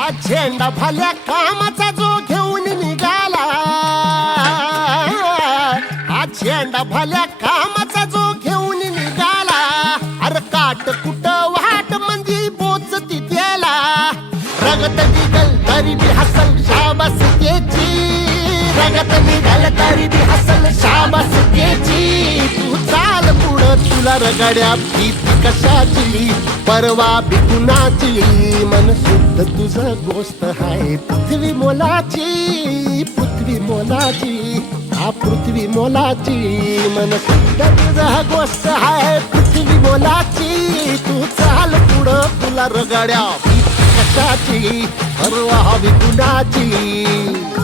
हा झेंडा भल्या कामाचा जो घेऊन निघाला, हा झेंडा भल्या कामाचा जो घेऊन निघाला, अरे काट कुट वाट मंदी पोचती त्याला, रगत निघल तरी बी हसल शाबास त्याची, रगत निघल तरी बी हसल शाबास त्याची. तू चाल पुढं तुला रगड्या भीती कशाची, परवा बी कुणाची, मन शुद्ध तुझं गोष्ट हाय पृथ्वी मोलाची, पृथ्वी मोलाची, हा पृथ्वी मोलाची, मन शुद्ध तुझं गोष्ट हाय पृथ्वी मोलाची. तू चाल पुढं तुला रगड्या भीती कशाची, परवा बी कुणाची.